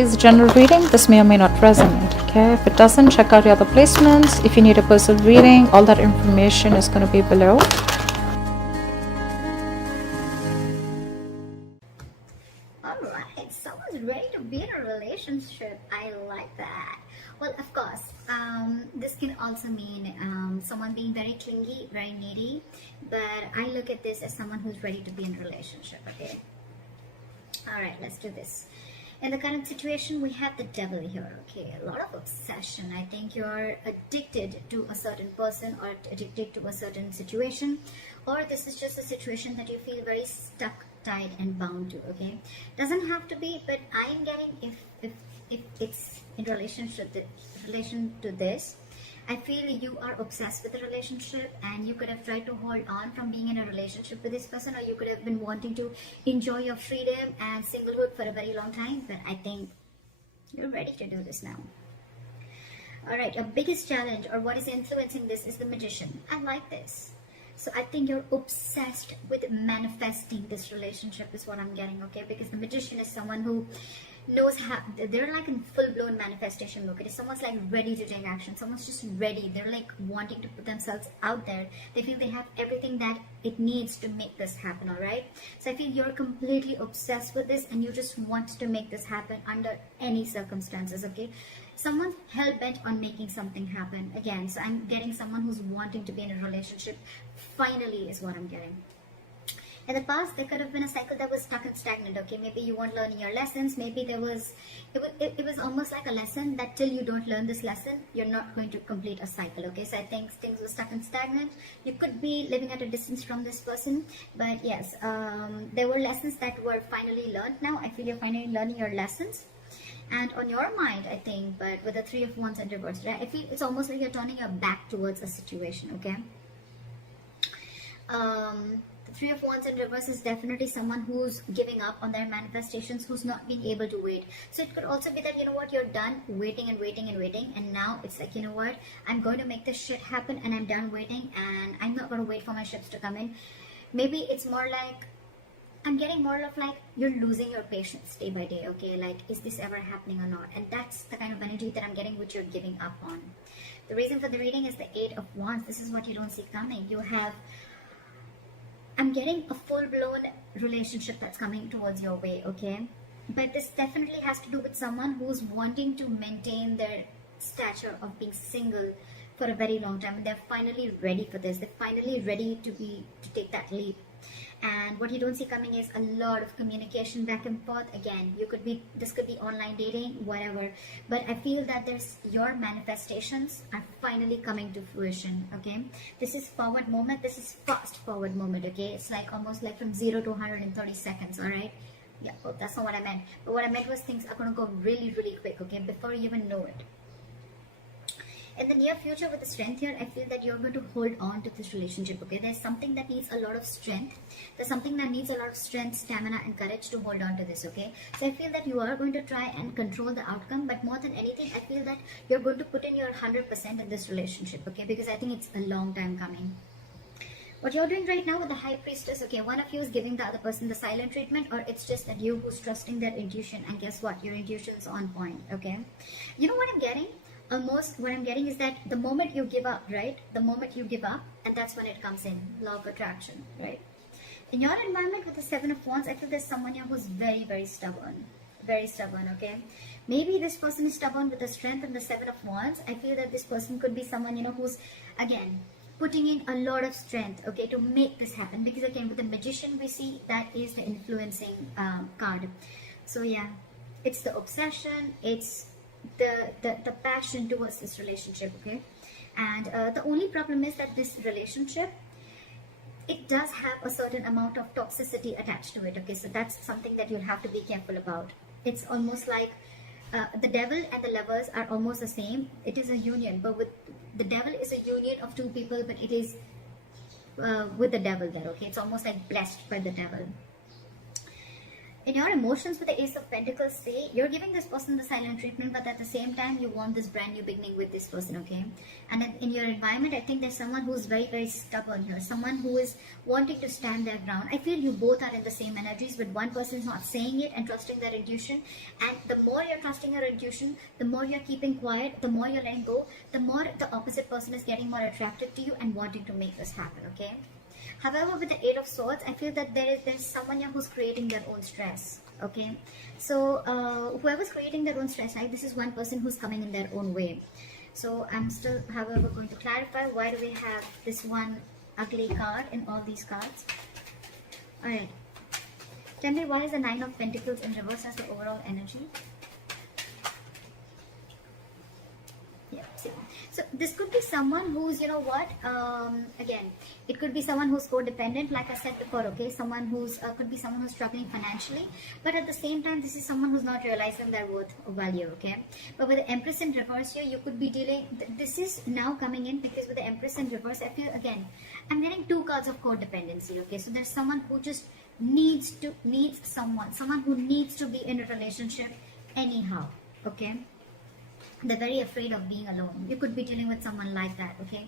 is a general reading. This may or may not resonate. Okay, if it doesn't, check out your other placements. If you need a personal reading, all that information is going to be below. Alright, someone's ready to be in a relationship. I like that. Well, of course, this can also mean someone being very clingy, very needy, but I look at this as someone who's ready to be in a relationship, okay? Alright, let's do this. In the current situation, we have the devil here, okay? A lot of obsession. I think you're addicted to a certain person or addicted to a certain situation, or this is just a situation that you feel very stuck, tied and bound to, okay? Doesn't have to be, but I am getting if it's in relation to this, I feel you are obsessed with the relationship and you could have tried to hold on from being in a relationship with this person, or you could have been wanting to enjoy your freedom and singlehood for a very long time, but I think you're ready to do this now. Alright, your biggest challenge or what is influencing this is the Magician. I like this. So I think you're obsessed with manifesting this relationship is what I'm getting, okay? Because the Magician is someone who knows how, they're like in full-blown manifestation mode. It is someone's like ready to take action. Someone's just ready. They're like wanting to put themselves out there. They feel they have everything that it needs to make this happen, all right? So I feel you're completely obsessed with this and you just want to make this happen under any circumstances, okay? Someone's hell-bent on making something happen again. So I'm getting someone who's wanting to be in a relationship finally is what I'm getting. In the past, there could have been a cycle that was stuck and stagnant, okay? Maybe you weren't learning your lessons. Maybe it was almost like a lesson that till you don't learn this lesson, you're not going to complete a cycle, okay? So I think things were stuck and stagnant. You could be living at a distance from this person, but yes, there were lessons that were finally learned now. I feel you're finally learning your lessons. And on your mind, I think, but with the Three of Wands and reverse, right? I feel it's almost like you're turning your back towards a situation, okay? The Three of Wands in reverse is definitely someone who's giving up on their manifestations, who's not being able to wait. So it could also be that, you know what, you're done waiting and waiting and waiting, and now it's like, you know what, I'm going to make this shit happen and I'm done waiting and I'm not going to wait for my ships to come in. Maybe it's more like, I'm getting more of like, you're losing your patience day by day, okay? Like, is this ever happening or not? And that's the kind of energy that I'm getting, which you're giving up on. The reason for the reading is the Eight of Wands. This is what you don't see coming. You have, I'm getting a full-blown relationship that's coming towards your way, okay? But this definitely has to do with someone who's wanting to maintain their stature of being single for a very long time. And they're finally ready for this. They're finally ready to take that leap. And what you don't see coming is a lot of communication back and forth. Again, this could be online dating, whatever. But I feel that your manifestations are finally coming to fruition, okay? This is forward moment. This is fast forward moment, okay? It's like almost like from 0 to 100 in 30 seconds, all right? Yeah, well, that's not what I meant. But what I meant was things are going to go really, really quick, okay? Before you even know it. In the near future with the Strength here, I feel that you're going to hold on to this relationship, okay? There's something that needs a lot of strength. There's something that needs a lot of strength, stamina, and courage to hold on to this, okay? So I feel that you are going to try and control the outcome, but more than anything, I feel that you're going to put in your 100% in this relationship, okay? Because I think it's a long time coming. What you're doing right now with the High Priestess, okay, one of you is giving the other person the silent treatment, or it's just that you who's trusting their intuition, and guess what? Your intuition is on point, okay? You know what I'm getting? Almost what I'm getting is that the moment you give up, right? The moment you give up, and that's when it comes in. Law of attraction, right? In your environment with the Seven of Wands, I feel there's someone here who's very, very stubborn. Very stubborn, okay? Maybe this person is stubborn with the Strength and the Seven of Wands. I feel that this person could be someone, you know, who's, again, putting in a lot of strength, okay, to make this happen. Because, again, with the Magician, we see that is the influencing card. So, yeah, it's the obsession, it's the passion towards this relationship, okay? And the only problem is that this relationship, it does have a certain amount of toxicity attached to it, okay? So that's something that you'll have to be careful about. It's almost like the Devil and the Lovers are almost the same. It is a union, but with the Devil is a union of two people, but it is with the Devil there, okay? It's almost like blessed by the Devil. In your emotions with the Ace of Pentacles, say you're giving this person the silent treatment, but at the same time you want this brand new beginning with this person, okay? And in your environment, I think there's someone who's very, very stubborn here, someone who is wanting to stand their ground. I feel you both are in the same energies, but one person is not saying it and trusting their intuition, and the more you're trusting your intuition, the more you're keeping quiet, the more you're letting go, the more the opposite person is getting more attracted to you and wanting to make this happen, okay? However, with the Eight of Swords, I feel that there's someone here who's creating their own stress, okay? So whoever's creating their own stress, right, this is one person who's coming in their own way. So I'm still, however, going to clarify, why do we have this one ugly card in all these cards? Alright, tell me, why is the Nine of Pentacles in reverse as the overall energy? Yeah, see. So this could be someone who's, you know what, again, it could be someone who's codependent, like I said before, okay? Someone who's, could be someone who's struggling financially, but at the same time, this is someone who's not realizing their worth or value, okay? But with the Empress in reverse here, you could be dealing, this is now coming in because with the Empress in reverse, I feel, again, I'm getting two cards of codependency, okay? So there's someone who just needs someone who needs to be in a relationship anyhow, okay? They're very afraid of being alone. You could be dealing with someone like that, okay?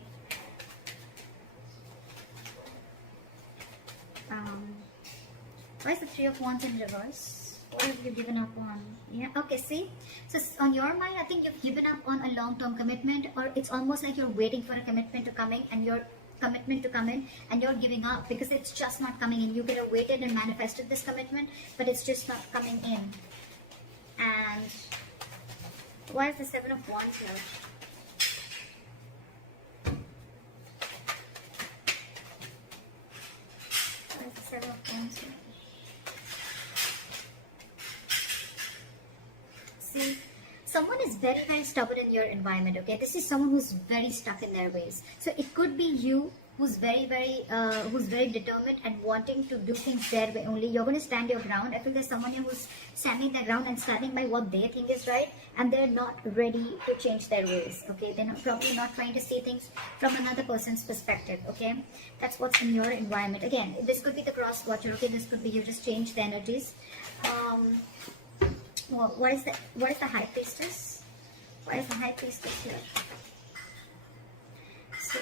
Why is the Three of Wands in reverse? What have you given up on? Yeah, okay, see? So on your mind, I think you've given up on a long-term commitment, or it's almost like you're waiting for a commitment to come in, and you're giving up because it's just not coming in. You could have waited and manifested this commitment, but it's just not coming in. And why is the Seven of Wands here? Why is the Seven of Wands here? See, someone is very, very stubborn in your environment, okay? This is someone who's very stuck in their ways. So it could be you who's very determined and wanting to do things their way only. You're going to stand your ground. I feel there's someone here who's standing their ground and standing by what they think is right, and they're not ready to change their ways, okay? They're probably not trying to see things from another person's perspective, okay? That's what's in your environment. Again, this could be the cross watcher, okay? This could be you just change the energies. Well, what is the High Priestess? Why is the High Priestess here? So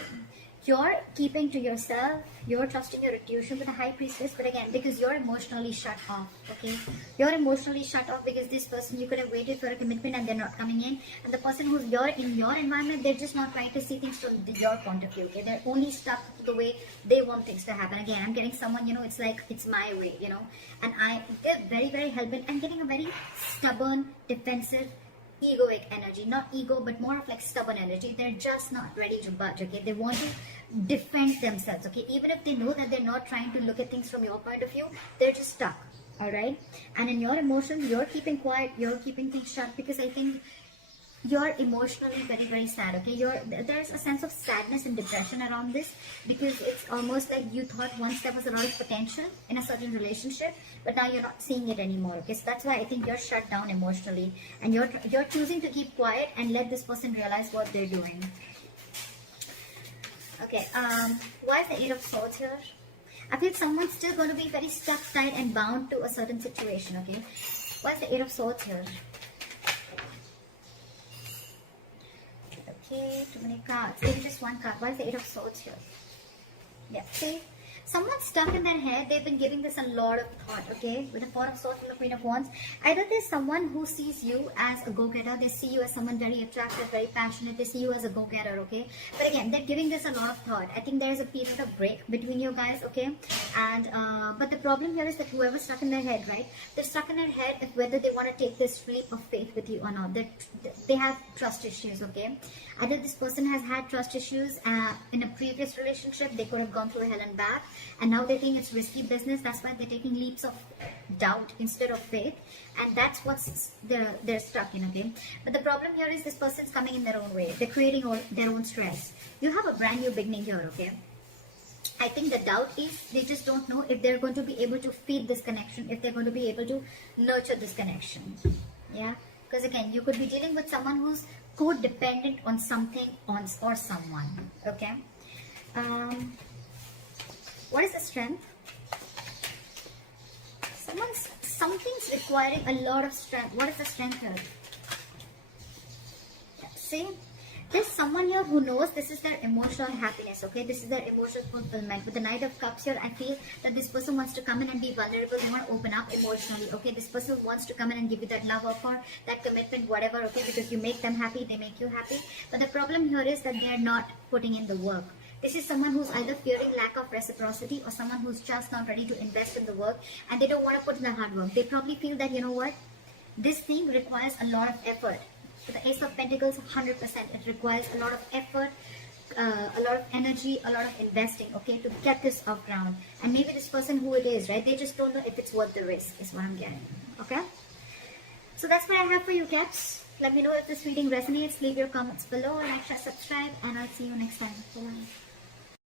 you're keeping to yourself, you're trusting your intuition with the High Priestess, but again, because you're emotionally shut off, okay? You're emotionally shut off because this person, you could have waited for a commitment and they're not coming in. And the person who's in your environment, they're just not trying to see things from your point of view, okay? They're only stuck to the way they want things to happen. Again, I'm getting someone, you know, it's like, it's my way, you know? And they're very, very hell-bent. I'm getting a very stubborn, defensive, egoic energy. Not ego, but more of like stubborn energy. They're just not ready to budge, okay? They want to defend themselves, okay? Even if they know that they're not trying to look at things from your point of view, they're just stuck, all right? And in your emotions, you're keeping quiet, you're keeping things shut, because I think you're emotionally very, very sad, okay? There's a sense of sadness and depression around this, because it's almost like you thought once there was a lot of potential in a certain relationship, but now you're not seeing it anymore, okay? So that's why I think you're shut down emotionally, and you're choosing to keep quiet and let this person realize what they're doing. Okay, why is the Eight of Swords here? I feel someone's still going to be very stuck, tight, and bound to a certain situation, okay? Why is the Eight of Swords here? Okay, too many cards. Maybe just one card. Why is the Eight of Swords here? Yeah, see? Someone's stuck in their head. They've been giving this a lot of thought, okay? With the Four of Swords and the Queen of Wands. Either there's someone who sees you as a go-getter. They see you as someone very attractive, very passionate. They see you as a go-getter, okay? But again, they're giving this a lot of thought. I think there is a period of break between you guys, okay? And, but the problem here is that whoever's stuck in their head, right? They're stuck in their head if whether they want to take this leap of faith with you or not. They have trust issues, okay? Either this person has had trust issues in a previous relationship. They could have gone through hell and back. And now they think it's risky business. That's why they're taking leaps of doubt instead of faith. And that's what's they're stuck in, okay? But the problem here is this person's coming in their own way. They're creating their own stress. You have a brand new beginning here, okay? I think the doubt is they just don't know if they're going to be able to feed this connection, if they're going to be able to nurture this connection. Yeah? Because again, you could be dealing with someone who's codependent on something or someone, okay? What is the Strength? Someone's something's requiring a lot of strength. What is the strength here? See, there's someone here who knows this is their emotional happiness, okay? This is their emotional fulfillment. With the Knight of Cups here, I feel that this person wants to come in and be vulnerable. They want to open up emotionally, okay? This person wants to come in and give you that love offer, that commitment, whatever, okay? Because you make them happy, they make you happy. But the problem here is that they're not putting in the work. This is someone who's either fearing lack of reciprocity or someone who's just not ready to invest in the work and they don't want to put in the hard work. They probably feel that, you know what, this thing requires a lot of effort. For the Ace of Pentacles, 100%. It requires a lot of effort, a lot of energy, a lot of investing, okay, to get this off ground. And maybe this person who it is, right, they just don't know if it's worth the risk, is what I'm getting, okay? So that's what I have for you, Caps. Let me know if this reading resonates. Leave your comments below, like, share, subscribe, and I'll see you next time. Bye.